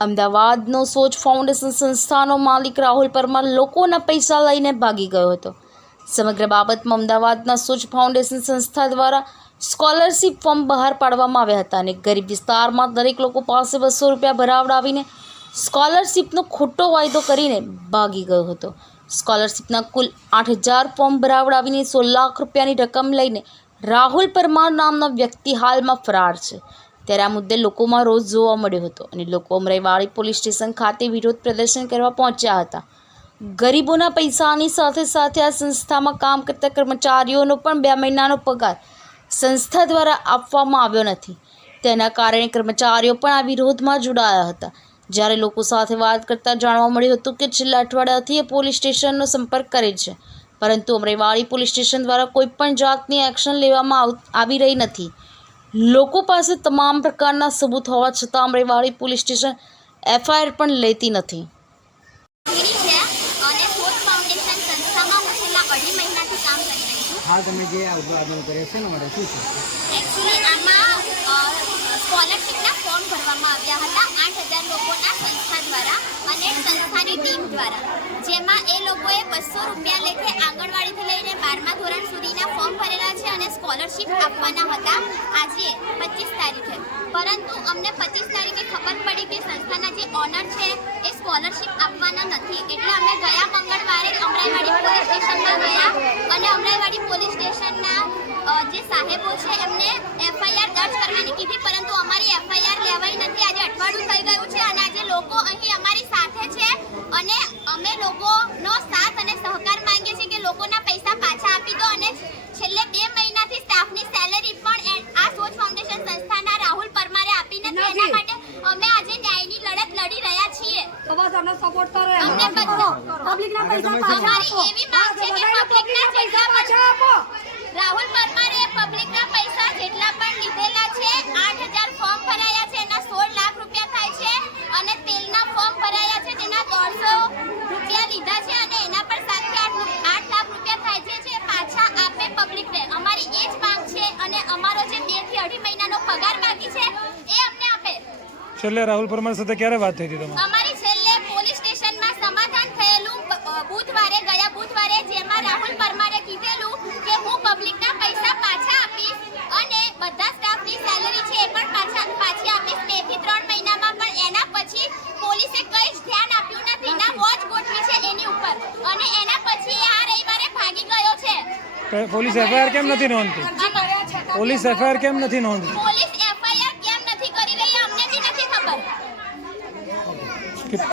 અમદાવાદનો સોચ foundation સંસ્થાનો માલિક રાહુલ પરમાર લોકોના પૈસા લઈને ભાગી ગયો હતો. સમગ્ર બાબતમાં અમદાવાદના સોચ ફાઉન્ડેશન સંસ્થા દ્વારા સ્કોલરશિપ ફોર્મ બહાર પાડવામાં આવ્યા હતા અને ગરીબ વિસ્તારમાં દરેક લોકો પાસે બસો રૂપિયા ભરાવડાવીને સ્કોલરશિપનો ખોટો વાયદો કરીને ભાગી ગયો હતો. સ્કોલરશિપના કુલ આઠ હજાર ફોર્મ ભરાવડાવીને સોળ લાખ રૂપિયાની રકમ લઈને રાહુલ પરમાર નામનો વ્યક્તિ હાલમાં ફરાર છે. ત્યારે આ મુદ્દે લોકોમાં રોષ જોવા મળ્યો હતો અને લોકો અમરાઈવાડી પોલીસ સ્ટેશન ખાતે વિરોધ પ્રદર્શન કરવા પહોંચ્યા હતા. ગરીબોના પૈસાની સાથે સાથે આ સંસ્થામાં કામ કરતા કર્મચારીઓનો પણ બે મહિનાનો પગાર સંસ્થા દ્વારા આપવામાં આવ્યો નથી. તેના કારણે કર્મચારીઓ પણ આ વિરોધમાં જોડાયા હતા. જ્યારે લોકો સાથે વાત કરતાં જાણવા મળ્યું હતું કે છેલ્લા અઠવાડિયાથી એ પોલીસ સ્ટેશનનો સંપર્ક કરે છે, પરંતુ અમરેવાડી પોલીસ સ્ટેશન દ્વારા કોઈ પણ જાતની એક્શન લેવામાં આવી રહી નથી. લોકો પાસે તમામ પ્રકારના સબૂત હોવા છતાં અમરેવાડી પોલીસ સ્ટેશન એફઆઈઆર પણ લેતી નથી. હું તમે જે કર્યા છે ને શું છે? એકચ્યુઅલી આમાં સ્કોલરશિપના ફોર્મ ભરવામાં આવ્યા હતા. હજાર લોકોના સંસ્થા દ્વારા અને સંસ્થાની ટીમ દ્વારા. જેમાં એ લોકોએ બસો રૂપિયા લેખે આંગણવાડીથી લઈને બારમા ધોરણ સુધીના ફોર્મ ભરેલા છે અને સ્કોલરશિપ આપવાના હતા. આજે પચીસ તારીખે. પરંતુ અમને પચીસ તારીખે ખબર પડી કે સંસ્થાના જે ઓનર છે, એ સ્કોલરશિપ આપવાના નથી. એટલે અમે ગયા મંગળવારે અમરાઈવાડી પોલીસ સ્ટેશનમાં ગયા અને અમરાઈવાડી પોલીસ સ્ટેશનના જે સાહેબો છે, એમને એફઆઈઆર દર્જ કરવાની કીધી પરંતુ અમારી એફઆઈઆર લેવાઈ નથી આજે અઠવાડિયું થઈ ગયું છે અને આજે લોકો અહીં અમારી સાથે છે અને અમે લોકોનો સાથ અને સહકાર માંગીએ છીએ કે લોકોના પૈસા પાછા આપી દો અને છેલ્લે બે મહિનાથી સ્ટાફની સેલેરી પણ આ સોચ ફાઉન્ડેશન સંસ્થાના રાહુલ પરમારે આપી નથી એના માટે અમે આજે ન્યાયની લડત લડી રહ્યા છીએ. તો બસ અમને સપોર્ટ કરો અમને પબ્લિકના પૈસા પાછા અમારી એવી માંગ છે કે પબ્લિકના પૈસા પાછા આપો. રાહુલ પરમારે પબ્લિકના પૈસા જેટલા પણ લીધેલા છે આઠ હજાર ફોર્મ ભરાયા છે એના સોળ લાખ રૂપિયા થાય છે અને તેલના ફોર્મ ભરાયા છે જેના દોઢસો રૂપિયા લીધા છે અને એના પર સાતથી આઠ રૂ- આઠ લાખ રૂપિયા થાય છે જે પાછા આપે પબ્લિકને અમારી એ જ માંગ છે અને અમારો જે બેથી અઢી મહિનાનો પગાર બાકી છે એ અમને આપે. છેલ્લે રાહુલ પરમાર સાથે ક્યારે વાત થઈ હતી તમારી? અમારી છેલ્લે પોલીસ સ્ટેશનમાં સમાધાન થયેલું બુધવારે ગયા બુધવારે જેમાં રાહુલ પરમારે કીધેલું કે હું પબ્લિકના પૈસા પાછા આપીશ અને બધા સ્ટાફની સેલરી છે એ પણ પાછા પાછી આપીશ. બેથી ત્રણ મહિનામાં પણ એના પછી પોલીસે કંઈ જ ધ્યાન આપ્યું નથી. ના વોચ ગોઠવી છે એની ઉપર. અને એના પછી આ રવિવારે ભાગી ગયો છે. પોલીસ એફઆઈઆર કેમ નથી નોંધતી? પોલીસ એફઆઈઆર કેમ નથી નોંધતી